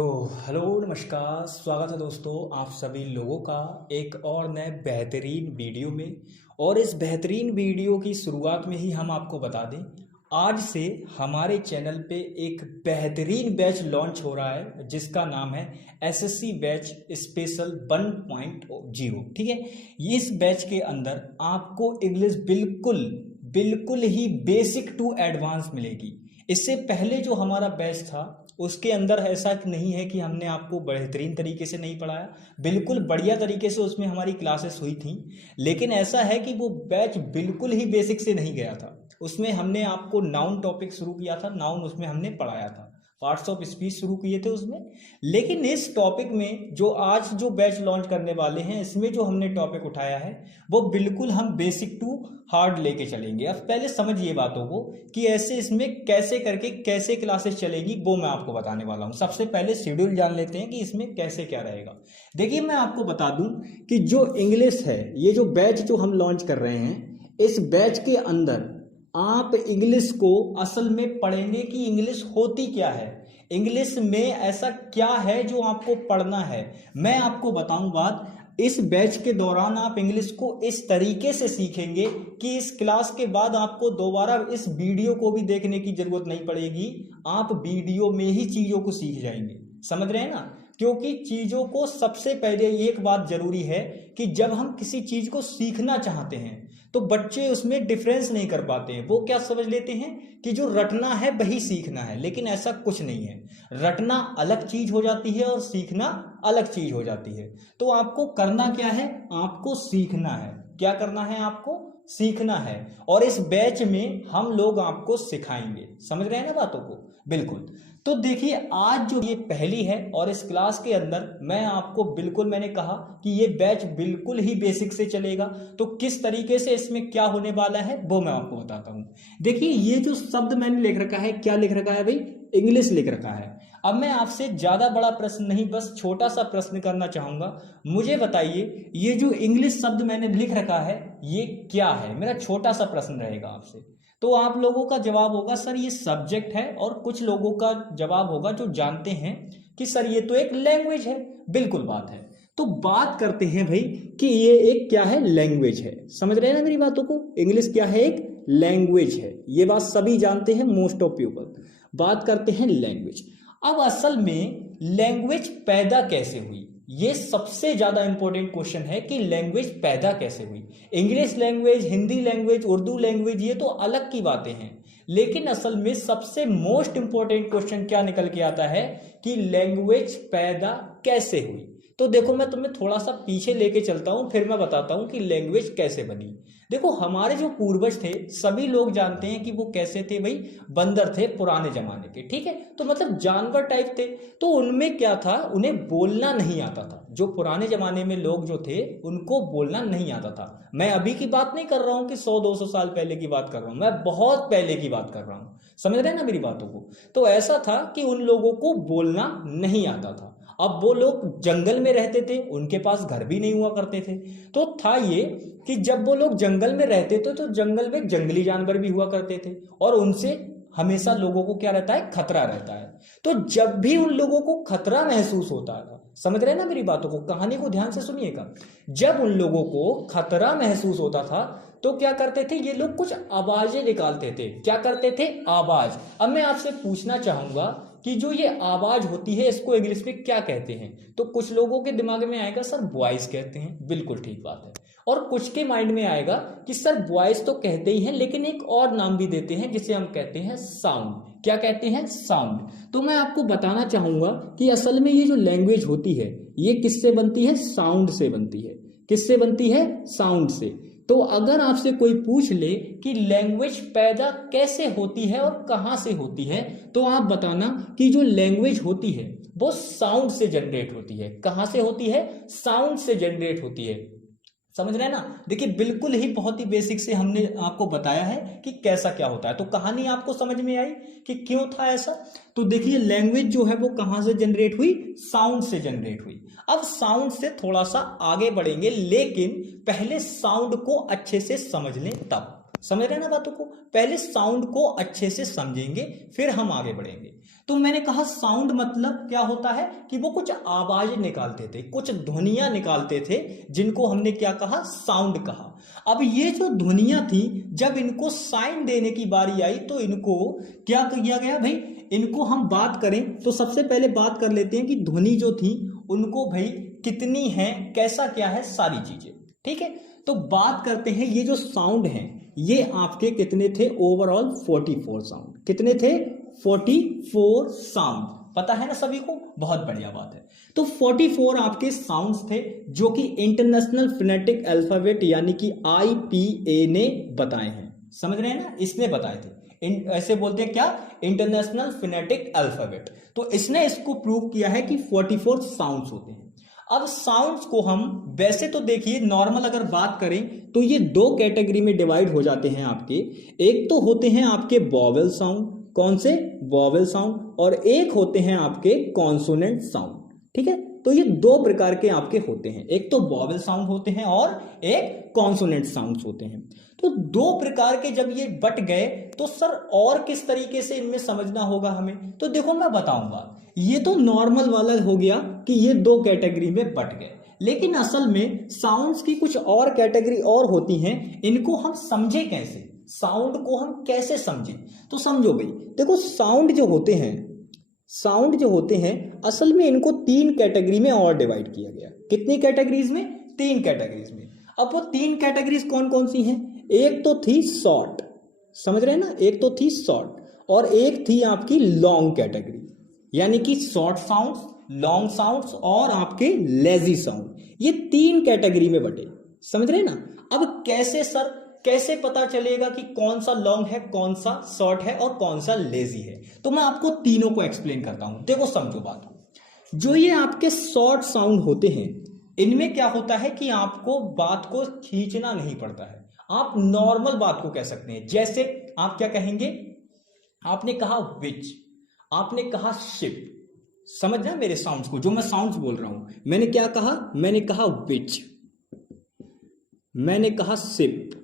तो हेलो नमस्कार, स्वागत है दोस्तों आप सभी लोगों का एक और नए बेहतरीन वीडियो में। और इस बेहतरीन वीडियो की शुरुआत में ही हम आपको बता दें, आज से हमारे चैनल पे एक बेहतरीन बैच लॉन्च हो रहा है जिसका नाम है एसएससी बैच स्पेशल 1.0। ठीक है, इस बैच के अंदर आपको इंग्लिश बिल्कुल बिल्कुल ही बेसिक टू एडवांस मिलेगी। इससे पहले जो हमारा बैच था उसके अंदर ऐसा नहीं है कि हमने आपको बेहतरीन तरीके से नहीं पढ़ाया, बिल्कुल बढ़िया तरीके से उसमें हमारी क्लासेस हुई थी। लेकिन ऐसा है कि वो बैच बिल्कुल ही बेसिक से नहीं गया था। उसमें हमने आपको नाउन टॉपिक शुरू किया था, नाउन उसमें हमने पढ़ाया था, पार्ट्स ऑफ स्पीच शुरू किए थे उसमें। लेकिन इस टॉपिक में जो आज जो बैच लॉन्च करने वाले हैं, इसमें जो हमने टॉपिक उठाया है वो बिल्कुल हम बेसिक टू हार्ड लेके चलेंगे। अब पहले समझिए बातों को कि ऐसे इसमें कैसे करके कैसे क्लासेस चलेगी वो मैं आपको बताने वाला हूं। सबसे पहले शेड्यूल जान लेते हैं कि इसमें कैसे क्या रहेगा। देखिए, मैं आपको बता दूं कि जो इंग्लिश है, ये जो बैच जो हम लॉन्च कर रहे हैं, इस बैच के अंदर आप इंग्लिश को असल में पढ़ेंगे कि इंग्लिश होती क्या है, इंग्लिश में ऐसा क्या है जो आपको पढ़ना है। मैं आपको बताऊं बात, इस बैच के दौरान आप इंग्लिश को इस तरीके से सीखेंगे कि इस क्लास के बाद आपको दोबारा इस वीडियो को भी देखने की जरूरत नहीं पड़ेगी, आप वीडियो में ही चीजों को सीख जाएंगे। समझ रहे हैं ना? क्योंकि चीजों को सबसे पहले एक बात जरूरी है कि जब हम किसी चीज को सीखना चाहते हैं तो बच्चे उसमें डिफरेंस नहीं कर पाते हैं। वो क्या समझ लेते हैं कि जो रटना है वही सीखना है, लेकिन ऐसा कुछ नहीं है। रटना अलग चीज हो जाती है और सीखना अलग चीज हो जाती है। तो आपको करना क्या है? आपको सीखना है। क्या करना है? आपको सीखना है। और इस बैच में हम लोग आपको सिखाएंगे। समझ रहे हैं ना बातों को? बिल्कुल। तो देखिए, आज जो ये पहली है और इस क्लास के अंदर मैं आपको बिल्कुल, मैंने कहा कि ये बैच बिल्कुल ही बेसिक से चलेगा। तो किस तरीके से इसमें क्या होने वाला है वो मैं आपको बताता हूं। देखिए, ये जो शब्द मैंने लिख रखा है, क्या लिख रखा है भाई? इंग्लिश लिख रखा है। अब मैं आपसे ज्यादा बड़ा प्रश्न नहीं, बस छोटा सा प्रश्न करना चाहूंगा। मुझे बताइए, ये जो इंग्लिश शब्द मैंने लिख रखा है ये क्या है? मेरा छोटा सा प्रश्न रहेगा आपसे। तो आप लोगों का जवाब होगा सर ये सब्जेक्ट है, और कुछ लोगों का जवाब होगा जो जानते हैं कि सर ये तो एक लैंग्वेज है। बिल्कुल बात है। तो बात करते हैं भाई कि ये एक क्या है? लैंग्वेज है। समझ रहे हैं ना मेरी बातों को? इंग्लिश क्या है? एक लैंग्वेज है। ये बात सभी जानते हैं, मोस्ट ऑफ पीपल। बात करते हैं लैंग्वेज। अब असल में लैंग्वेज पैदा कैसे हुई, ये सबसे ज्यादा इंपॉर्टेंट क्वेश्चन है कि लैंग्वेज पैदा कैसे हुई। English language, Hindi language, Urdu language, ये तो अलग की बातें हैं। लेकिन असल में सबसे मोस्ट इंपॉर्टेंट क्वेश्चन क्या निकल के आता है कि लैंग्वेज पैदा कैसे हुई। तो देखो, मैं तुम्हें थोड़ा सा पीछे लेके चलता हूं, फिर मैं बताता हूं कि लैंग्वेज कैसे बनी। देखो, हमारे जो पूर्वज थे सभी लोग जानते हैं कि वो कैसे थे भाई? बंदर थे पुराने जमाने के। ठीक है, तो मतलब जानवर टाइप थे। तो उनमें क्या था? उन्हें बोलना नहीं आता था। जो पुराने जमाने में लोग जो थे उनको बोलना नहीं आता था। मैं अभी की बात नहीं कर रहा हूं कि 100-200 साल पहले की बात कर रहा हूं, मैं बहुत पहले की बात कर रहा हूं। समझ रहे हैं ना मेरी बातों को? तो ऐसा था कि उन लोगों को बोलना नहीं आता था। अब वो लोग जंगल में रहते थे, उनके पास घर भी नहीं हुआ करते थे। तो था ये कि जब वो लोग जंगल में रहते थे तो जंगल में जंगली जानवर भी हुआ करते थे, और उनसे हमेशा लोगों को क्या रहता है? खतरा रहता है। तो जब भी उन लोगों को खतरा महसूस होता था, समझ रहे हैं ना मेरी बातों को? कहानी को ध्यान से सुनिएगा। जब उन लोगों को खतरा महसूस होता था तो क्या करते थे? ये लोग कुछ आवाजें निकालते थे। क्या करते थे? आवाज। अब मैं आपसे पूछना चाहूंगा कि जो ये आवाज होती है इसको इंग्लिश में क्या कहते हैं? तो कुछ लोगों के दिमाग में आएगा सर वॉइस कहते हैं। बिल्कुल ठीक बात है। और कुछ के माइंड में आएगा कि सर वॉइस तो कहते ही हैं, लेकिन एक और नाम भी देते हैं जिसे हम कहते हैं साउंड। क्या कहते हैं? साउंड। तो मैं आपको बताना चाहूंगा कि असल में ये जो लैंग्वेज होती है ये किससे बनती है? साउंड से बनती है। किससे बनती है? साउंड से। तो अगर आपसे कोई पूछ ले कि लैंग्वेज पैदा कैसे होती है और कहां से होती है, तो आप बताना कि जो लैंग्वेज होती है वो साउंड से जनरेट होती है। कहां से होती है? साउंड से जनरेट होती है। समझ रहे हैं ना? देखिए, बिल्कुल ही बहुत ही बेसिक से हमने आपको बताया है कि कैसा क्या होता है। तो कहानी आपको समझ में आई कि क्यों था ऐसा? तो देखिए, लैंग्वेज जो है वो कहां से जनरेट हुई? साउंड से जनरेट हुई। अब साउंड से थोड़ा सा आगे बढ़ेंगे, लेकिन पहले साउंड को अच्छे से समझ लें तब। समझ रहे हैं ना बातों को? पहले साउंड को अच्छे से समझेंगे फिर हम आगे बढ़ेंगे। तो मैंने कहा साउंड मतलब क्या होता है कि वो कुछ आवाजें निकालते थे, कुछ ध्वनियां निकालते थे, जिनको हमने क्या कहा? साउंड कहा। अब ये जो ध्वनियां थी, जब इनको साइन देने की बारी आई तो इनको क्या किया गया भाई? इनको हम बात करें तो सबसे पहले बात कर लेते हैं कि ध्वनि जो थी उनको भाई कितनी है, कैसा क्या है, सारी चीजें। ठीक है, तो बात करते हैं ये जो साउंड है ये आपके कितने थे? Overall 44 sound. कितने थे? 44 साउंड। पता है ना सभी को? बहुत बढ़िया बात है। तो 44 आपके साउंड्स थे जो कि इंटरनेशनल फोनेटिक अल्फाबेट यानी कि IPA ने बताए हैं। समझ रहे हैं ना? इसने बताए थे। ऐसे बोलते हैं क्या? International phonetic alphabet. तो इसने इसको प्रूव किया है कि 44 साउंड्स होते हैं। अब साउंड्स को हम वैसे तो देखिए नॉर्मल अगर बात करें तो ये दो कैटेगरी में डिवाइड हो जाते हैं आपके। एक तो होते हैं आपके वॉवेल साउंड। कौन से? Vowel sound. और एक होते हैं आपके कॉन्सोनेंट साउंड। ठीक है, तो ये दो प्रकार के आपके होते हैं, एक तो वॉवेल साउंड होते हैं और एक कॉन्सोनेंट साउंड्स होते हैं। तो दो प्रकार के जब ये बट गए तो सर और किस तरीके से इनमें समझना होगा हमें? तो देखो मैं बताऊंगा। ये तो नॉर्मल वाला हो गया कि ये दो कैटेगरी में बट गए, लेकिन असल में साउंड्स की कुछ और कैटेगरी और होती हैं। इनको हम समझे कैसे? साउंड को हम कैसे समझें? तो समझो भाई, देखो साउंड जो होते हैं असल में इनको 3 कैटेगरी में और डिवाइड किया गया। कितनी कैटेगरीज में? 3 कैटेगरीज में। अब वो 3 कैटेगरीज कौन कौन सी हैं? एक तो थी शॉर्ट, समझ रहे हैं ना? एक तो थी शॉर्ट और एक थी आपकी लॉन्ग कैटेगरी, यानी कि शॉर्ट साउंड्स, लॉन्ग साउंड्स और आपके लेजी साउंड। ये 3 कैटेगरी में बटे। समझ रहे हैं ना? अब कैसे सर, कैसे पता चलेगा कि कौन सा लॉन्ग है, कौन सा शॉर्ट है और कौन सा लेजी है? तो मैं आपको तीनों को एक्सप्लेन करता हूं। देखो समझो बात को। जो ये आपके शॉर्ट साउंड होते हैं इनमें क्या होता है कि आपको बात को खींचना नहीं पड़ता है, आप नॉर्मल बात को कह सकते हैं। जैसे आप क्या कहेंगे? आपने कहा विच, आपने कहा शिप। समझना मेरे साउंड्स को, जो मैं साउंड्स बोल रहा हूं। मैंने क्या कहा? मैंने कहा विच, मैंने कहा शिप।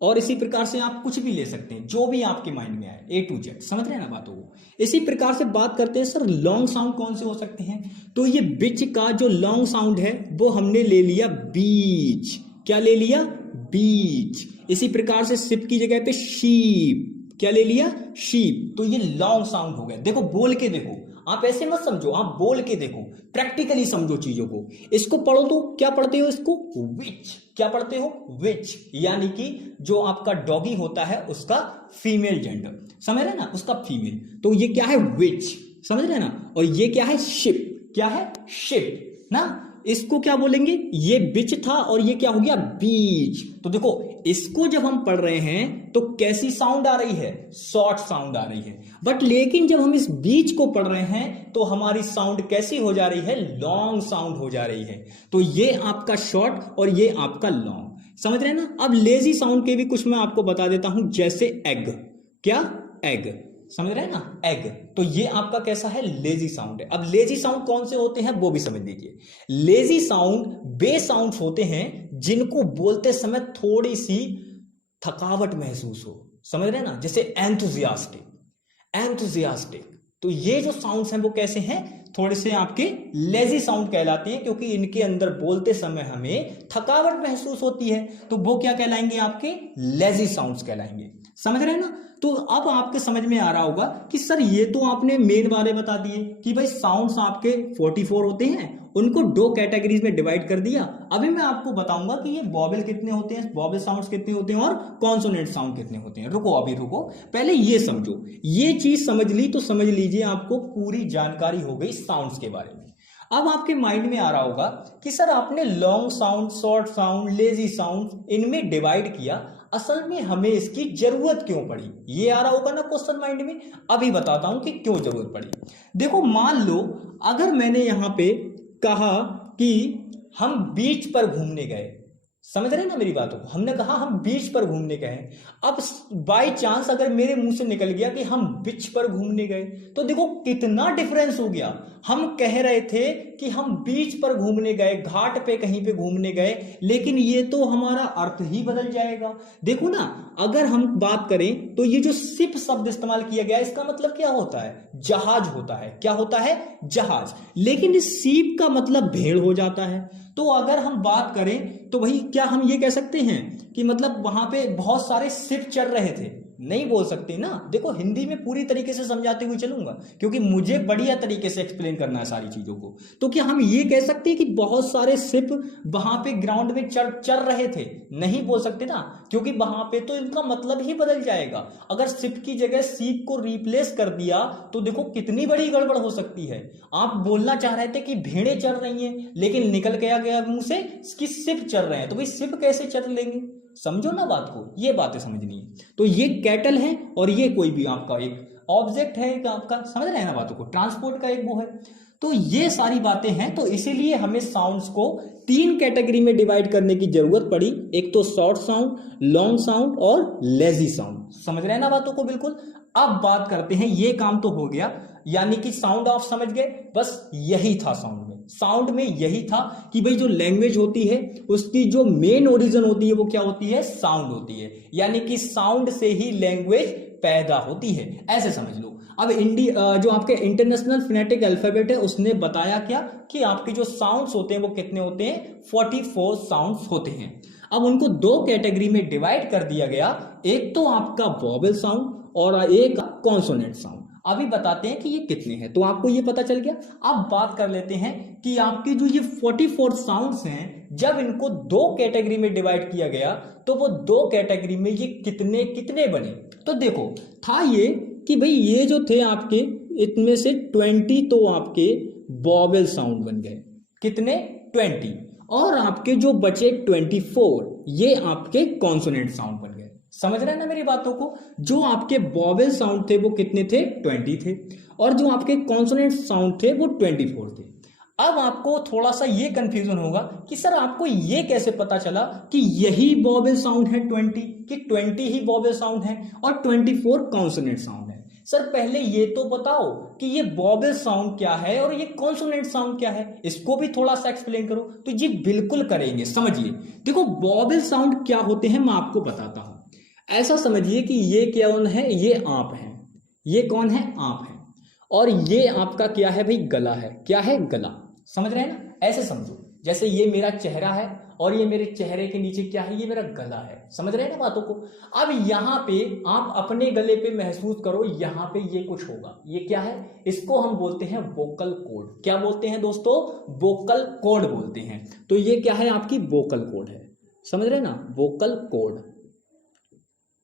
और इसी प्रकार से आप कुछ भी ले सकते हैं जो भी आपके माइंड में आए, A to Z। समझ रहे हैं ना बातों को? इसी प्रकार से बात करते हैं सर लॉन्ग साउंड कौन से हो सकते हैं। तो ये बिच का जो लॉन्ग साउंड है वो हमने ले लिया बीच। क्या ले लिया? बीच। इसी प्रकार से सिप की जगह पे शीप। क्या ले लिया? शीप। तो ये लॉन्ग साउंड हो गया। देखो बोल के देखो, आप ऐसे मत समझो, आप बोल के देखो, प्रैक्टिकली समझो चीजों को। इसको पढ़ो तो क्या पढ़ते हो? इसको विच। क्या पढ़ते हो? विच, यानी कि जो आपका डॉगी होता है उसका फीमेल जेंडर। समझ रहे हैं ना? उसका फीमेल। तो ये क्या है? विच। समझ रहे हैं ना? और ये क्या है? शिप। क्या है? शिप ना। इसको क्या बोलेंगे? ये बिच था और ये क्या हो गया? बीच। तो देखो इसको जब हम पढ़ रहे हैं तो कैसी साउंड आ रही है? शॉर्ट साउंड आ रही है। बट लेकिन जब हम इस बीच को पढ़ रहे हैं तो हमारी साउंड कैसी हो जा रही है? लॉन्ग साउंड हो जा रही है। तो ये आपका शॉर्ट और ये आपका लॉन्ग। समझ रहे हैं ना? अब लेजी साउंड के भी कुछ मैं आपको बता देता हूं, जैसे एग। क्या? एग। समझ रहे हैं ना? एग। तो ये आपका कैसा है? लेजी साउंड है। अब लेजी साउंड कौन से होते हैं वो भी समझ लीजिए। लेजी साउंड वे साउंड्स होते हैं जिनको बोलते समय थोड़ी सी थकावट महसूस हो। समझ रहे हैं ना? जैसे एंथुजियास्टिक, एंथुजियास्टिक। तो ये जो साउंड्स हैं वो कैसे हैं? थोड़े से आपके लेजी साउंड कहलाते हैं, क्योंकि इनके अंदर बोलते समय हमें थकावट महसूस होती है। तो वो क्या कहलाएंगे? आपके लेजी साउंड्स कहलाएंगे। समझ रहे हैं ना? तो अब आपके समझ में आ रहा होगा कि सर ये तो आपने मेन वाले बता दिए कि भाई साउंड्स आपके 44 होते हैं, उनको 2 कैटेगरीज में डिवाइड कर दिया। अभी मैं आपको बताऊंगा कि ये वॉवेल कितने होते हैं, वॉवेल साउंड्स कितने होते हैं और कॉन्सोनेंट साउंड कितने होते हैं। रुको अभी रुको, पहले ये समझो। ये चीज समझ ली तो समझ लीजिए आपको पूरी जानकारी हो गई साउंड्स के बारे में। अब आपके माइंड में आ रहा होगा कि सर आपने long sound, short sound, lazy sound इनमें डिवाइड किया, असल में हमें इसकी जरूरत क्यों पड़ी? ये आ रहा होगा ना क्वेश्चन माइंड में। अभी बताता हूं कि क्यों जरूरत पड़ी। देखो मान लो अगर मैंने यहां पे कहा कि हम बीच पर घूमने गए। समझ रहे हैं ना मेरी बातों को। हमने कहा हम बीच पर घूमने गए, अब बाय चांस अगर मेरे मुंह से निकल गया कि हम बीच पर घूमने गए, तो देखो कितना डिफरेंस हो गया। हम कह रहे थे कि हम बीच पर घूमने गए, घाट पे कहीं पे घूमने गए, लेकिन ये तो हमारा अर्थ ही बदल जाएगा। देखो ना, अगर हम बात करें तो ये जो शिप शब्द इस्तेमाल किया गया, इसका मतलब क्या होता है? जहाज होता है। क्या होता है? जहाज। लेकिन इस शिप का मतलब भेड़ हो जाता है। तो अगर हम बात करें तो भाई क्या हम ये कह सकते हैं कि मतलब वहां पे बहुत सारे शिप चल रहे थे? नहीं बोल सकते ना। देखो हिंदी में पूरी तरीके से समझाते हुए चलूंगा, क्योंकि मुझे बढ़िया तरीके से एक्सप्लेन करना है सारी चीजों को। तो क्या हम ये कह सकते हैं कि बहुत सारे शिप वहां पे ग्राउंड में चल रहे थे? नहीं बोल सकते ना, क्योंकि वहां पे तो इनका मतलब ही बदल जाएगा। अगर शिप की जगह सीप को रिप्लेस कर दिया तो देखो कितनी बड़ी गड़बड़ हो सकती है। आप बोलना चाह रहे थे कि भेड़ें चल रही हैं, लेकिन निकल गया मुंह से कि शिप चल रहे हैं, तो भाई शिप कैसे चल लेंगे? समझो ना बात को, ये बातें समझनी है। तो ये कैटल है और ये कोई भी आपका एक ऑब्जेक्ट है, एक आपका, समझ रहे हैं ना बातों को, ट्रांसपोर्ट का एक वो है। तो ये सारी बातें हैं। तो इसीलिए हमें साउंड्स को 3 कैटेगरी में डिवाइड करने की जरूरत पड़ी। एक तो शॉर्ट साउंड, लॉन्ग साउंड और लेजी साउंड। समझ रहे हैं ना बातों को बिल्कुल। अब बात करते हैं, ये काम तो हो गया, यानी कि साउंड आप समझ गए, बस यही था साउंड में। साउंड में यही था कि भाई जो लैंग्वेज होती है उसकी जो मेन ओरिजिन होती है वो क्या होती है? साउंड होती है। यानी कि साउंड से ही लैंग्वेज पैदा होती है, ऐसे समझ लो। अब जो आपके इंटरनेशनल फिनेटिक अल्फाबेट है उसने बताया क्या कि आपके जो साउंड्स होते हैं वो कितने होते हैं? 44 साउंड्स होते हैं। अब उनको 2 कैटेगरी में डिवाइड कर दिया गया। एक तो आपका वॉवेल साउंड और एक कॉन्सोनेंट साउंड। अभी बताते हैं कि ये कितने हैं, तो आपको ये पता चल गया। अब बात कर लेते हैं कि आपके जो ये 44 साउंड्स हैं, जब इनको 2 कैटेगरी में डिवाइड किया गया तो वो 2 कैटेगरी में ये कितने कितने बने? तो देखो, था ये कि भाई ये जो थे आपके, इनमें से 20 तो आपके वॉवेल साउंड बन गए। कितने? 20। और आपके जो बचे 24, ये आपके कॉन्सोनेंट साउंड बन गए। समझ रहे हैं ना मेरी बातों को। जो आपके वॉवेल साउंड थे वो कितने थे? 20 थे। और जो आपके कॉन्सोनेंट साउंड थे वो 24 थे। अब आपको थोड़ा सा ये कंफ्यूजन होगा कि सर आपको ये कैसे पता चला कि यही वॉवेल साउंड है 20, कि 20 ही वॉवेल साउंड है और 24 कॉन्सोनेंट साउंड है? सर पहले ये तो बताओ कि ये वॉवेल साउंड क्या है और ये कॉन्सोनेंट साउंड क्या है, इसको भी थोड़ा सा एक्सप्लेन करो। तो जी बिल्कुल करेंगे, समझिए। देखो वॉवेल साउंड क्या होते हैं मैं आपको बताता हूं। ऐसा समझिए कि ये कौन है? ये आप हैं। ये कौन है? आप हैं। और ये आपका क्या है भाई? गला है। क्या है? गला। समझ रहे हैं ना? ऐसे समझो जैसे ये मेरा चेहरा है और ये मेरे चेहरे के नीचे क्या है? ये मेरा गला है। समझ रहे हैं ना बातों को। अब यहां पे आप अपने गले पे महसूस करो, यहां पे ये कुछ होगा। ये क्या है? इसको हम बोलते हैं वोकल कॉर्ड। क्या बोलते हैं दोस्तों? वोकल कॉर्ड बोलते हैं। तो ये क्या है? आपकी वोकल कॉर्ड है। समझ रहे हैं ना? वोकल कॉर्ड,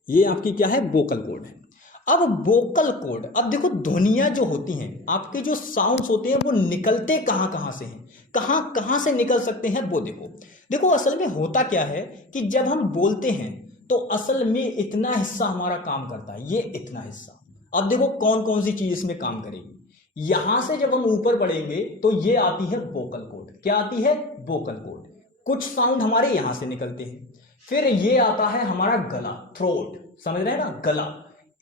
ये आपकी क्या है? वोकल कॉर्ड है। अब वोकल कॉर्ड, अब देखो ध्वनियां जो होती हैं, आपके जो साउंड्स होते हैं वो निकलते कहां कहां से हैं, कहां कहां से निकल सकते हैं वो देखो। देखो असल में होता क्या है कि जब हम बोलते हैं तो असल में इतना हिस्सा हमारा काम करता है, ये इतना हिस्सा। अब देखो कौन कौन सी चीज इसमें काम करेगी। यहां से जब हम ऊपर बढ़ेंगे तो ये आती है वोकल कॉर्ड। क्या आती है? Vocal cord. कुछ साउंड हमारे यहां से निकलते हैं। फिर ये आता है हमारा गला, थ्रोट। समझ रहे हैं ना? गला।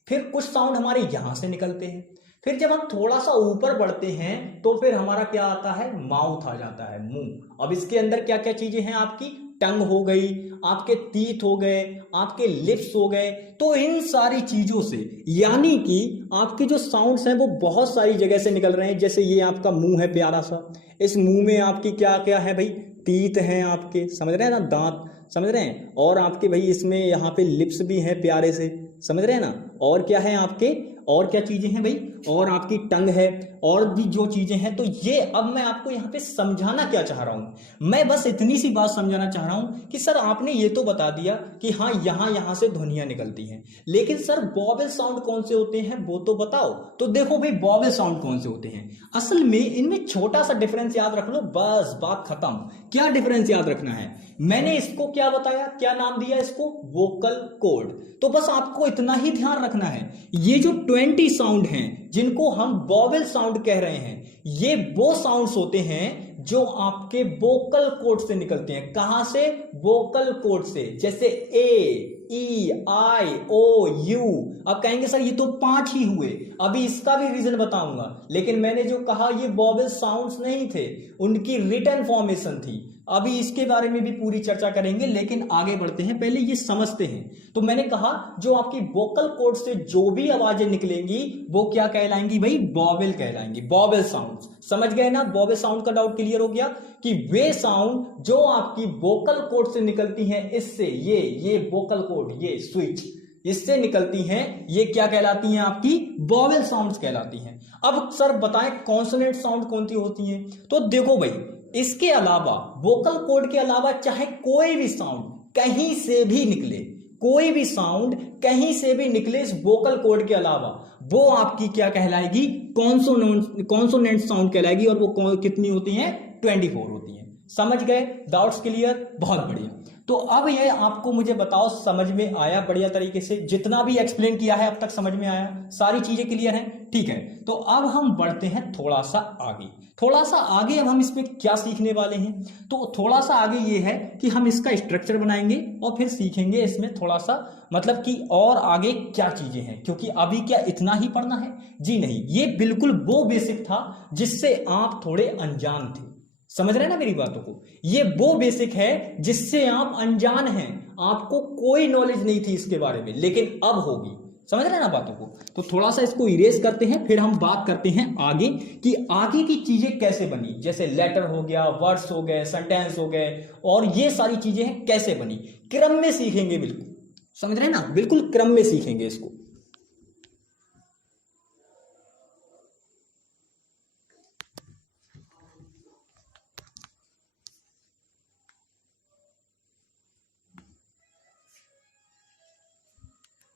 फिर कुछ साउंड हमारे यहां से निकलते हैं। फिर जब हम थोड़ा सा ऊपर बढ़ते हैं तो फिर हमारा क्या आता है? माउथ आ जाता है, मुंह। अब इसके अंदर क्या क्या चीजें हैं? आपकी टंग हो गई, आपके टीथ हो गए, आपके लिप्स हो गए। तो इन सारी चीजों से, यानी कि आपके जो साउंड्स हैं वो बहुत सारी जगह से निकल रहे हैं। जैसे ये आपका मुंह है प्यारा सा, इस मुंह में आपकी क्या क्या है भाई? टीथ हैं आपके, समझ रहे हैं ना? दांत, समझ रहे हैं। और आपके भाई इसमें यहाँ पे लिप्स भी हैं प्यारे से, समझ रहे हैं ना? और क्या है आपके, और क्या चीजें हैं भाई? और आपकी टंग है, और भी जो चीजें हैं। तो ये अब मैं आपको यहाँ पे समझाना क्या चाह रहा हूं, मैं बस इतनी सी बात समझाना चाह रहा हूं कि सर आपने ये तो बता दिया कि हाँ यहां से ध्वनियां निकलती हैं, लेकिन सर वॉवेल साउंड कौन से होते हैं वो तो बताओ। तो देखो भाई वॉवेल साउंड कौन से होते हैं, असल में इनमें छोटा सा डिफरेंस याद रख लो, बस बात खत्म। क्या डिफरेंस याद रखना है? मैंने इसको क्या बताया, क्या नाम दिया इसको? Vocal cord. तो बस आपको इतना ही ध्यान रखना है, ये जो 20 साउंड हैं जिनको हम वॉवेल साउंड साउंड कह रहे हैं, ये वो साउंड्स होते हैं जो आपके वोकल कॉर्ड से निकलते हैं। कहां से? वोकल कॉर्ड से। जैसे ए, ई, आई, ओ, यू। अब कहेंगे सर ये तो 5 ही हुए, अभी इसका भी रीजन बताऊंगा, लेकिन मैंने जो कहा ये वॉवेल साउंड्स नहीं थे, उनकी रिटन फॉर्मेशन थी। अभी इसके बारे में भी पूरी चर्चा करेंगे, लेकिन आगे बढ़ते हैं, पहले ये समझते हैं। तो मैंने कहा जो आपकी वोकल कॉर्ड से जो भी आवाजें निकलेंगी वो क्या कहलाएंगी भाई? वॉवेल कहलाएंगी, वॉवेल साउंड्स। समझ गए ना? वॉवेल साउंड का डाउट क्लियर हो गया कि वे साउंड जो आपकी वोकल कॉर्ड से निकलती हैं, इससे ये वोकल कॉर्ड, ये स्विच इससे निकलती हैं, ये क्या कहलाती हैं? आपकी वॉवेल साउंड्स कहलाती हैं। अब सर बताएं कॉन्सोनेंट साउंड कौन सी होती हैं? तो देखो भाई, इसके अलावा वोकल कॉर्ड के अलावा चाहे कोई भी साउंड कहीं से भी निकले, कोई भी साउंड कहीं से भी निकले इस वोकल कॉर्ड के अलावा, वो आपकी क्या कहलाएगी? कॉन्सोनेंट साउंड कहलाएगी। और वो कितनी होती हैं? 24 होती हैं। समझ गए? Doubts clear? बहुत बढ़िया। तो अब ये आपको मुझे बताओ समझ में आया बढ़िया तरीके से? जितना भी एक्सप्लेन किया है अब तक समझ में आया? सारी चीजें क्लियर हैं? ठीक है, तो अब हम बढ़ते हैं थोड़ा सा आगे। थोड़ा सा आगे अब हम इसमें क्या सीखने वाले हैं? तो थोड़ा सा आगे ये है कि हम इसका स्ट्रक्चर बनाएंगे और फिर सीखेंगे इसमें थोड़ा सा, मतलब कि और आगे क्या चीजें हैं, क्योंकि अभी क्या इतना ही पढ़ना है? जी नहीं, ये बिल्कुल वो बेसिक था जिससे आप थोड़े अनजान थे। समझ रहे हैं ना मेरी बातों को? ये वो बेसिक है जिससे आप अनजान हैं, आपको कोई नॉलेज नहीं थी इसके बारे में, लेकिन अब होगी। समझ रहे हैं ना बातों को? तो थोड़ा सा इसको इरेज करते हैं, फिर हम बात करते हैं आगे कि आगे की चीजें कैसे बनी। जैसे लेटर हो गया, वर्ड्स हो गए, सेंटेंस हो गए, और ये सारी चीजें हैं कैसे बनी, क्रम में सीखेंगे। बिल्कुल समझ रहे हैं ना? बिल्कुल क्रम में सीखेंगे इसको।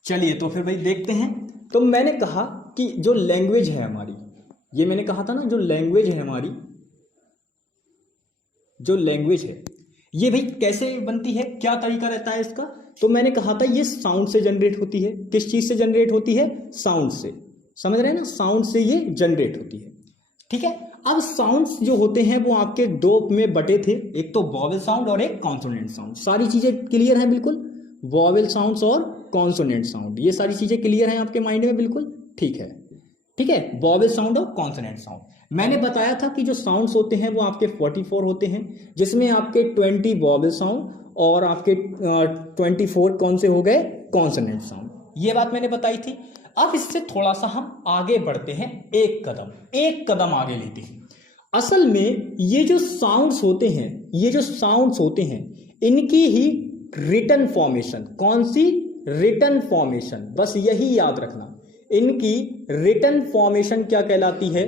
चलिए तो फिर भाई देखते हैं। तो मैंने कहा कि जो लैंग्वेज है हमारी, ये मैंने कहा था ना, जो लैंग्वेज है हमारी, जो लैंग्वेज है ये भाई कैसे बनती है, क्या तरीका रहता है इसका? तो मैंने कहा था ये साउंड से जनरेट होती है। किस चीज से जनरेट होती है? साउंड से। समझ रहे हैं ना? साउंड से ये जनरेट होती है। ठीक है, अब साउंड्स जो होते हैं वो आपके दो में बटे थे, एक तो वॉवेल साउंड और एक कॉन्सोनेंट साउंड। सारी चीजें क्लियर हैं बिल्कुल? वॉवेल साउंड्स और कॉन्सोनेंट साउंड, ये सारी चीजें क्लियर हैं आपके माइंड में? बिल्कुल ठीक है। ठीक है, वॉवेल साउंड और कॉन्सोनेंट साउंड। मैंने बताया था कि जो साउंड्स होते हैं वो आपके 44 होते हैं, जिसमें आपके 20 वॉवेल साउंड और आपके 24 कौन से हो गए? Consonant sound. ये बात मैंने बताई थी। अब इससे थोड़ा सा हम आगे बढ़ते हैं, एक कदम आगे लेते हैं। असल में ये जो साउंड्स होते हैं, ये जो साउंड्स होते हैं, इनकी ही रिटन फॉर्मेशन, कौन सी? रिटन फॉर्मेशन, बस यही याद रखना। इनकी रिटन फॉर्मेशन क्या कहलाती है?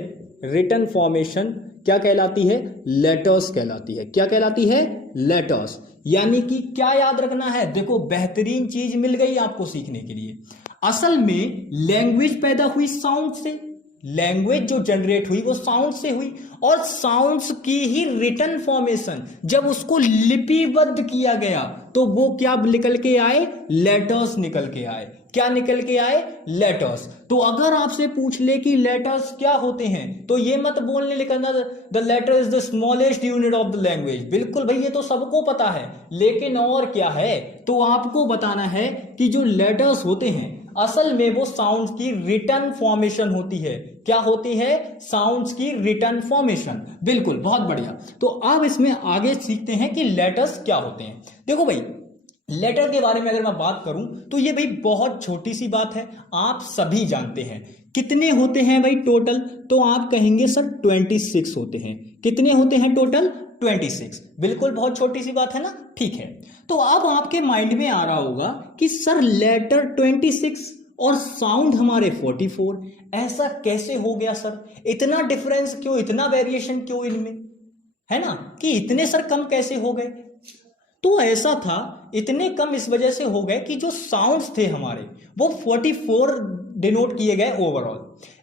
रिटन फॉर्मेशन क्या कहलाती है? लेटर्स कहलाती है। क्या कहलाती है? लेटर्स। यानी कि क्या याद रखना है? देखो बेहतरीन चीज मिल गई आपको सीखने के लिए। असल में लैंग्वेज पैदा हुई साउंड से, लैंग्वेज जो जनरेट हुई वो साउंड से हुई, और साउंड्स की ही रिटन फॉर्मेशन जब उसको लिपिबद्ध किया गया तो वो क्या निकल के आए? लेटर्स निकल के आए। क्या निकल के आए? लेटर्स। तो अगर आपसे पूछ ले कि लेटर्स क्या होते हैं, तो ये मत बोलने लिखना the letter is the smallest unit of the language. बिल्कुल भाई, ये तो सबको पता है, लेकिन और क्या है? तो आपको बताना है कि जो लेटर्स होते हैं असल में वो साउंड्स की रिटन फॉर्मेशन होती है। क्या होती है? साउंड्स की रिटन फॉर्मेशन। बिल्कुल, बहुत बढ़िया। तो अब इसमें आगे सीखते हैं कि लेटर्स क्या होते हैं। देखो भाई, लेटर के बारे में अगर मैं बात करूं तो ये भाई बहुत छोटी सी बात है, आप सभी जानते हैं। कितने होते हैं भाई टोटल? तो आप कहेंगे सर 26 होते हैं। कितने होते हैं टोटल? 26। बिल्कुल, बहुत छोटी सी बात है ना? ठीक है, तो अब आपके माइंड में आ रहा होगा कि सर लेटर 26 और साउंड हमारे 44, ऐसा कैसे हो गया सर? इतना डिफरेंस क्यों, इतना वेरिएशन क्यों इनमें, है ना? कि इतने सर कम कैसे हो गए? तो ऐसा था, इतने कम इस वजह से हो गए कि जो साउंड्स थे हमारे वो 44 डिनोट किए गए ओवरऑल,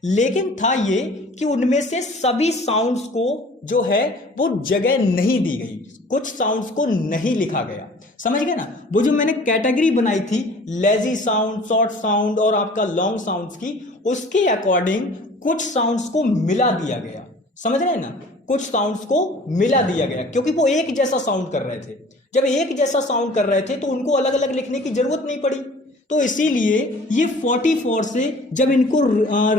लेकिन था ये कि उनमें से सभी साउंड्स को जो है वो जगह नहीं दी गई, कुछ साउंड्स को नहीं लिखा गया। समझ गए ना? वो जो मैंने कैटेगरी बनाई थी लेजी साउंड, शॉर्ट साउंड और आपका लॉन्ग साउंड्स की, उसके अकॉर्डिंग कुछ साउंड्स को मिला दिया गया। समझ रहे हैं ना? कुछ साउंड्स को मिला दिया गया क्योंकि वो एक जैसा साउंड कर रहे थे। जब एक जैसा साउंड कर रहे थे तो उनको अलग अलग लिखने की जरूरत नहीं पड़ी। तो इसीलिए ये 44 से जब इनको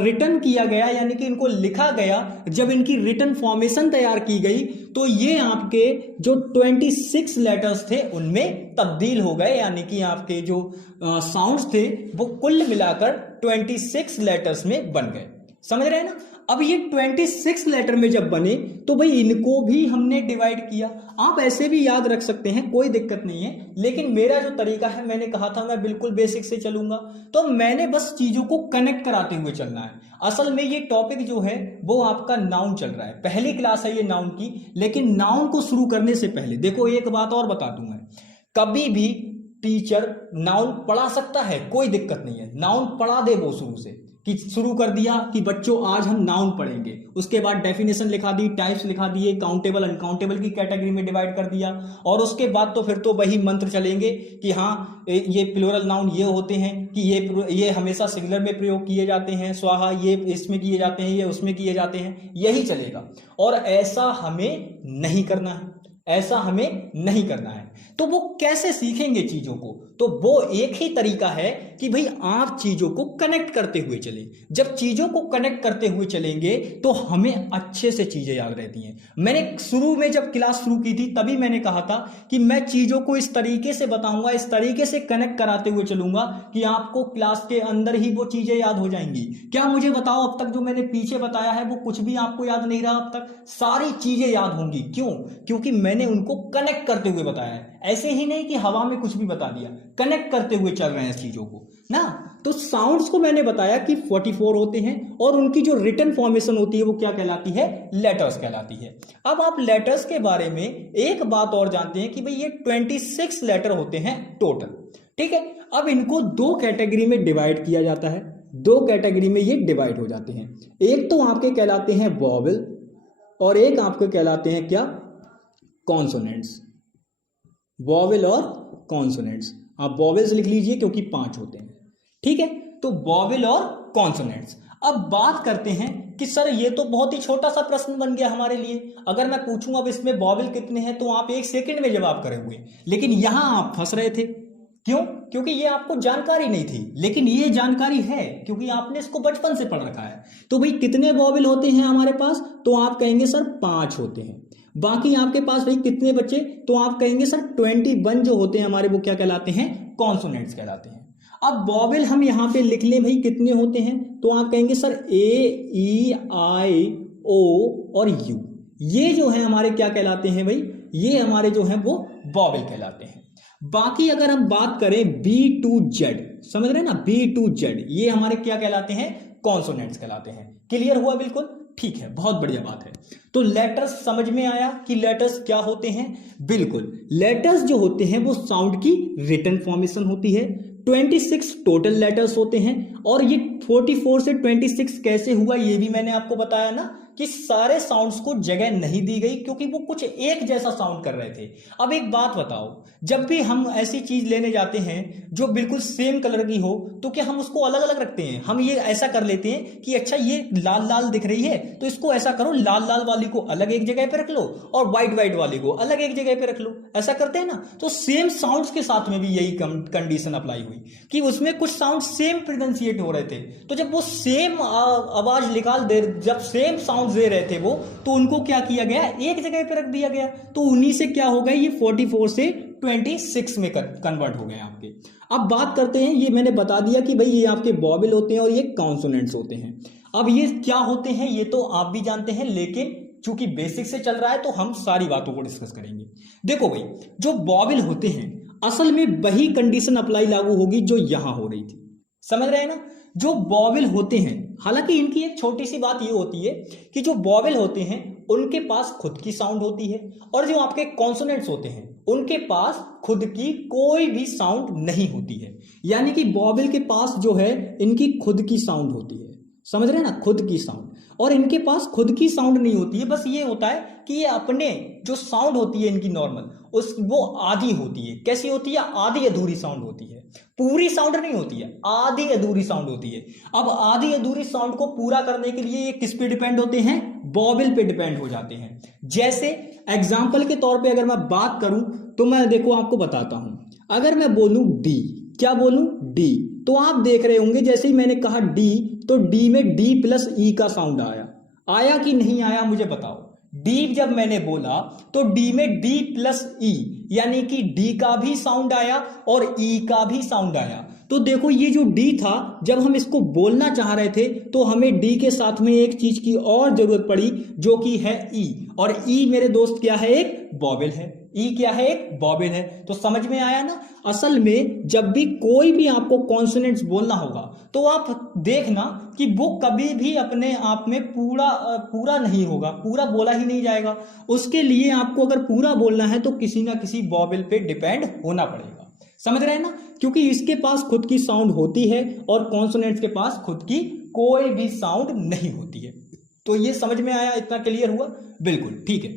रिटर्न किया गया, यानी कि इनको लिखा गया, जब इनकी रिटर्न फॉर्मेशन तैयार की गई, तो ये आपके जो 26 लेटर्स थे उनमें तब्दील हो गए, यानी कि आपके जो साउंड्स थे वो कुल मिलाकर 26 लेटर्स में बन गए। समझ रहे हैं ना? अब ये 26 लेटर में जब बने तो भाई इनको भी हमने डिवाइड किया। आप ऐसे भी याद रख सकते हैं, कोई दिक्कत नहीं है, लेकिन मेरा जो तरीका है, मैंने कहा था मैं बिल्कुल बेसिक से चलूंगा, तो मैंने बस चीजों को कनेक्ट कराते हुए चलना है। असल में ये टॉपिक जो है वो आपका नाउन चल रहा है, पहली क्लास है ये नाउन की। लेकिन नाउन को शुरू करने से पहले देखो एक बात और बता दूं मैं, कभी भी टीचर नाउन पढ़ा सकता है, कोई दिक्कत नहीं है, नाउन पढ़ा दे वो शुरू से, कि शुरू कर दिया कि बच्चों आज हम नाउन पढ़ेंगे, उसके बाद डेफिनेशन लिखा दी, टाइप्स लिखा दिए, काउंटेबल अनकाउंटेबल की कैटेगरी में डिवाइड कर दिया, और उसके बाद तो फिर तो वही मंत्र चलेंगे कि हाँ ये प्लूरल नाउन ये होते हैं, कि ये हमेशा सिंगुलर में प्रयोग किए जाते हैं, स्वाहा ये इसमें किए जाते हैं, ये उसमें किए जाते हैं, यही चलेगा। और ऐसा हमें नहीं करना है, ऐसा हमें नहीं करना है। तो वो कैसे सीखेंगे चीजों को? तो वो एक ही तरीका है कि भाई आप चीजों को कनेक्ट करते हुए चलें। जब चीजों को कनेक्ट करते हुए चलेंगे तो हमें अच्छे से चीजें याद रहती हैं। मैंने शुरू में जब क्लास शुरू की थी तभी मैंने कहा था कि मैं चीजों को इस तरीके से बताऊंगा, इस तरीके से कनेक्ट कराते हुए चलूंगा कि आपको क्लास के अंदर ही वो चीजें याद हो जाएंगी। क्या मुझे बताओ, अब तक जो मैंने पीछे बताया है वो कुछ भी आपको याद नहीं रहा? अब तक सारी चीजें याद होंगी। क्यों? क्योंकि मैंने उनको कनेक्ट करते हुए बताया है, ऐसे ही नहीं कि हवा में कुछ भी बता दिया, कनेक्ट करते हुए चल रहे हैं चीजों को ना। तो साउंड्स को मैंने बताया कि 44 होते हैं और उनकी जो रिटन फॉर्मेशन होती है वो क्या कहलाती है? लेटर्स कहलाती है। अब आप लेटर्स के बारे में एक बात और जानते हैं कि भाई ये 26 लेटर होते हैं टोटल, ठीक है। अब इनको दो कैटेगरी में डिवाइड किया जाता है, दो कैटेगरी में ये डिवाइड हो जाते हैं। एक तो आपके कहलाते हैं वॉवेल और एक आपके कहलाते हैं क्या? कॉन्सोनेंट्स। वॉवेल और कॉन्सोनेंट्स, आप वॉवेल्स लिख लीजिए क्योंकि 5 होते हैं, ठीक है। तो वॉवेल और कॉन्सोनेंट्स। अब बात करते हैं कि सर ये तो बहुत ही छोटा सा प्रश्न बन गया हमारे लिए। अगर मैं पूछूं अब इसमें वॉवेल कितने हैं तो आप 1 सेकंड में जवाब करेंगे, लेकिन यहां आप फंस रहे थे। क्यों? क्योंकि ये आपको जानकारी नहीं थी, लेकिन ये जानकारी है क्योंकि आपने इसको बचपन से पढ़ रखा है। तो भाई कितने वॉवेल होते हैं हमारे पास? तो आप कहेंगे सर 5 होते हैं। बाकी आपके पास भाई कितने बचे? तो आप कहेंगे सर 21 जो होते हैं हमारे वो क्या कहलाते हैं? कॉन्सोनेंट्स कहलाते हैं। अब वॉवेल हम यहां पे लिख लें भाई कितने होते हैं, तो आप कहेंगे सर ए, ई, आई, ओ और यू, ये जो है हमारे क्या कहलाते हैं भाई? ये हमारे जो है वो वॉवेल कहलाते हैं। बाकी अगर हम बात करें बी टू जेड, समझ रहे हैं ना, बी टू जेड, ये हमारे क्या कहलाते हैं? कॉन्सोनेंट्स कहलाते हैं। क्लियर हुआ? बिल्कुल ठीक है, बहुत बढ़िया बात है। तो लेटर्स समझ में आया कि लेटर्स क्या होते हैं? बिल्कुल, लेटर्स जो होते हैं वो साउंड की रिटन फॉर्मेशन होती है। 26 टोटल लेटर्स होते हैं और ये 44 से 26 कैसे हुआ ये भी मैंने आपको बताया ना, कि सारे साउंड्स को जगह नहीं दी गई क्योंकि वो कुछ एक जैसा साउंड कर रहे थे। अब एक बात बताओ, जब भी हम ऐसी चीज लेने जाते हैं जो बिल्कुल सेम कलर की हो तो क्या हम उसको अलग अलग रखते हैं? हम ये ऐसा कर लेते हैं कि अच्छा ये लाल लाल दिख रही है तो इसको ऐसा करो, लाल लाल वाली को अलग एक जगह पे रख लो और व्हाइट व्हाइट वाली को अलग एक जगह पे रख लो, ऐसा करते हैं ना। तो सेम साउंड्स के साथ में भी यही कंडीशन अप्लाई हुई कि उसमें कुछ साउंड सेम प्रोनाउंसिएट हो रहे थे, तो जब वो सेम आवाज निकाल दे, जब सेम साउंड दे रहे थे वो, तो उनको क्या किया गया? एक जगह पे रख दिया गया। तो उन्हीं से क्या हो गया? ये 44 से 26 में कन्वर्ट हो गए आपके। अब बात करते हैं, ये मैंने बता दिया कि भाई ये आपके वॉवेल होते हैं और ये कॉन्सोनेंट्स होते हैं। अब ये क्या होते हैं ये तो आप भी जानते हैं, लेकिन चूंकि बेसिक से चल रहा है तो हम सारी बातों को डिस्कस करेंगे। देखो भाई, जो वॉवेल होते हैं असल में वही कंडीशन अप्लाई लागू होगी जो यहां हो रही थी, समझ रहे हैं ना। जो वॉवेल होते हैं, हालांकि इनकी एक छोटी सी बात ये होती है कि जो वॉवेल होते हैं उनके पास खुद की साउंड होती है और जो आपके कॉन्सोनेंट्स होते हैं उनके पास खुद की कोई भी साउंड नहीं होती है। यानी कि वॉवेल के पास जो है इनकी खुद की साउंड होती है, समझ रहे हैं ना, खुद की साउंड। और इनके पास खुद की साउंड नहीं होती है, बस ये होता है कि ये अपने जो साउंड होती है इनकी नॉर्मल वो आधी होती है। कैसी होती है? आधी अधूरी साउंड होती है, पूरी साउंड नहीं होती है, आधी अधूरी साउंड होती है। अब आधी अधूरी साउंड को पूरा करने के लिए ये किस पे डिपेंड होते हैं? वॉवेल पे डिपेंड हो जाते हैं। जैसे एग्जाम्पल के तौर पे अगर मैं बात करूं तो मैं देखो आपको बताता हूं, अगर मैं बोलूं डी, क्या बोलूं? डी, तो आप देख रहे होंगे जैसे ही मैंने कहा डी, तो डी में डी प्लस ई का साउंड आया कि नहीं आया? मुझे बताओ। डी जब मैंने बोला तो डी में डी प्लस ई, यानी कि डी का भी साउंड आया और ई का भी साउंड आया। तो देखो ये जो डी था, जब हम इसको बोलना चाह रहे थे तो हमें डी के साथ में एक चीज की और जरूरत पड़ी, जो कि है ई। और ई मेरे दोस्त क्या है? एक वॉवेल है। ई क्या है? एक वॉवेल है। तो समझ में आया ना? असल में जब भी कोई भी आपको कॉन्सोनेंट्स बोलना होगा तो आप देखना कि वो कभी भी अपने आप में पूरा नहीं होगा, पूरा बोला ही नहीं जाएगा। उसके लिए आपको अगर पूरा बोलना है तो किसी ना किसी वॉवेल पे डिपेंड होना पड़ेगा। समझ रहे हैं ना? क्योंकि इसके पास खुद की साउंड होती है और कॉन्सोनेंट्स के पास खुद की कोई भी साउंड नहीं होती है। तो ये समझ में आया? इतना क्लियर हुआ? बिल्कुल ठीक है।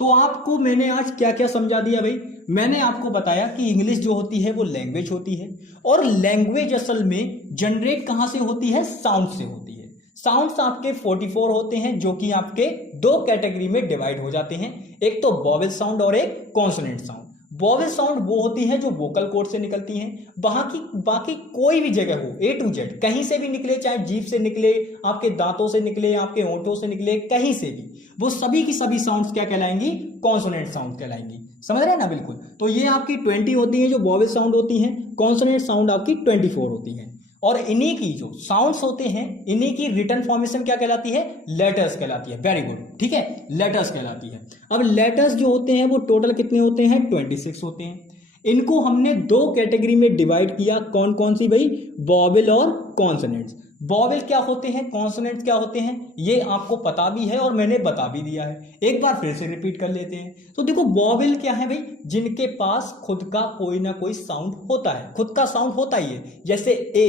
तो आपको मैंने आज क्या क्या समझा दिया भाई? मैंने आपको बताया कि इंग्लिश जो होती है वो लैंग्वेज होती है, और लैंग्वेज असल में जनरेट कहां से होती है? साउंड से होती है। साउंड्स आपके 44 होते हैं, जो कि आपके दो कैटेगरी में डिवाइड हो जाते हैं, एक तो वॉवेल साउंड और एक कॉन्सोनेंट साउंड। वॉवेल साउंड वो होती है जो वोकल कॉर्ड से निकलती हैं, बाकी कोई भी जगह हो, ए टू जेड, कहीं से भी निकले, चाहे जीभ से निकले, आपके दांतों से निकले, आपके होंठों से निकले, कहीं से भी, वो सभी की सभी साउंड्स क्या कहलाएंगी? Consonant sound कहलाएंगी। समझ रहे हैं ना? बिल्कुल। तो ये आपकी 20 होती है जो वॉवेल साउंड होती हैं, कॉन्सोनेंट साउंड आपकी 24 होती हैं। और इन्हीं की जो साउंड्स होते हैं, इन्हीं की रिटन फॉर्मेशन क्या कहलाती है? लेटर्स कहलाती है। वेरी गुड, ठीक है, लेटर्स कहलाती है। अब लेटर्स जो होते हैं वो टोटल कितने होते हैं? 26 होते हैं। इनको हमने दो कैटेगरी में डिवाइड किया, कौन कौन सी भाई? वॉवेल और कॉन्सोनेंट्स। वॉवेल क्या होते हैं, कॉन्सोनेंट्स क्या होते हैं, ये आपको पता भी है और मैंने बता भी दिया है। एक बार फिर से रिपीट कर लेते हैं। तो देखो वॉवेल क्या है भाई? जिनके पास खुद का कोई ना कोई साउंड होता है, खुद का साउंड होता ही है। जैसे ए,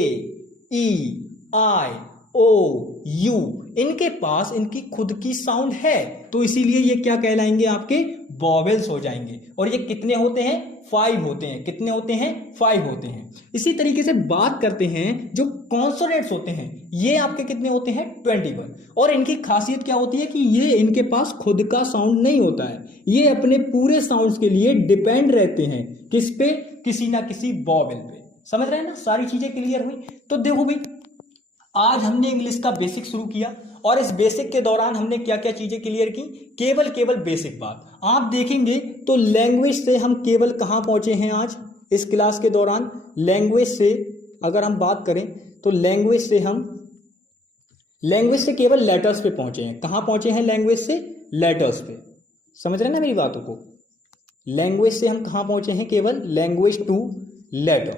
ई, आई, ओ, यू, इनके पास इनकी खुद की साउंड है, तो इसीलिए ये क्या कहलाएंगे? आपके वॉवेल्स हो जाएंगे। और ये कितने होते हैं? 5 होते हैं। कितने होते हैं? 5 होते हैं। इसी तरीके से बात करते हैं जो कॉन्सोनेंट्स होते हैं, ये आपके कितने होते हैं? 21। और इनकी खासियत क्या होती है कि ये इनके पास खुद का साउंड नहीं होता है, ये अपने पूरे साउंड्स के लिए डिपेंड रहते हैं। किस पे? किसी ना किसी वॉवेल पे। समझ रहे हैं ना? सारी चीजें क्लियर हुई? तो देखो भाई, आज हमने इंग्लिश का बेसिक शुरू किया, और इस बेसिक के दौरान हमने क्या क्या चीजें क्लियर की? केवल बेसिक बात। आप देखेंगे तो लैंग्वेज से हम केवल कहां पहुंचे हैं आज इस क्लास के दौरान? लैंग्वेज से अगर हम बात करें तो लैंग्वेज से केवल लेटर्स पे पहुंचे हैं। कहां पहुंचे हैं? लैंग्वेज से लेटर्स पे। समझ रहे हैं ना मेरी बातों को? लैंग्वेज से हम कहां पहुंचे हैं? केवल लैंग्वेज टू लेटर।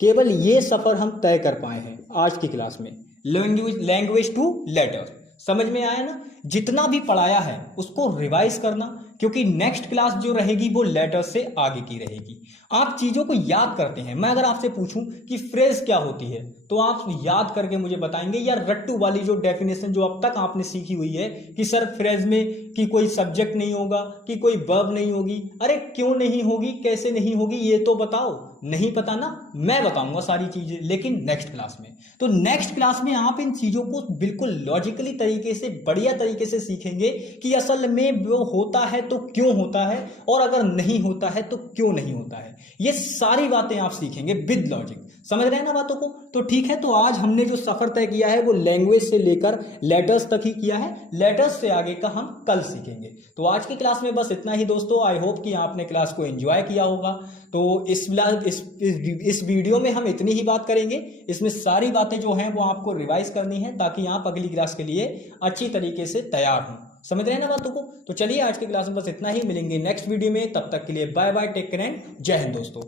केवल ये सफर हम तय कर पाए हैं आज की क्लास में, लैंग्वेज टू लेटर। समझ में आया ना? जितना भी पढ़ाया है उसको रिवाइज करना, क्योंकि नेक्स्ट क्लास जो रहेगी वो लेटर से आगे की रहेगी। आप चीजों को याद करते हैं। मैं अगर आपसे पूछूं कि फ्रेज क्या होती है तो आप याद करके मुझे बताएंगे, या रट्टू वाली जो डेफिनेशन जो अब तक आपने सीखी हुई है कि सर फ्रेज में कि कोई सब्जेक्ट नहीं होगा, कि कोई वर्ब नहीं होगी। अरे क्यों नहीं होगी, कैसे नहीं होगी, ये तो बताओ। नहीं पता ना? मैं बताऊंगा सारी चीजें, लेकिन नेक्स्ट क्लास में। तो नेक्स्ट क्लास में आप इन चीजों को बिल्कुल लॉजिकली तरीके से, बढ़िया तरीके से सीखेंगे कि असल में वो होता है तो क्यों होता है, और अगर नहीं होता है तो क्यों नहीं होता है। ये सारी बातें आप सीखेंगे विद लॉजिक। समझ रहे हैं ना बातों को? तो ठीक है, तो आज हमने जो सफर तय किया है वो लैंग्वेज से लेकर लेटर्स तक ही किया है। लेटर्स से आगे का हम कल सीखेंगे। तो आज की क्लास में बस इतना ही दोस्तों। आई होप कि आपने क्लास को एंजॉय किया होगा। तो इस वीडियो में हम इतनी ही बात करेंगे। इसमें सारी बातें जो हैं वो आपको रिवाइज करनी है, ताकि आप अगली क्लास के लिए अच्छी तरीके से तैयार हों। समझ रहे हैं ना बातों को? तो चलिए आज की क्लास में बस इतना ही। मिलेंगे नेक्स्ट वीडियो में, तब तक के लिए bye bye, take care and जय हिंद दोस्तों।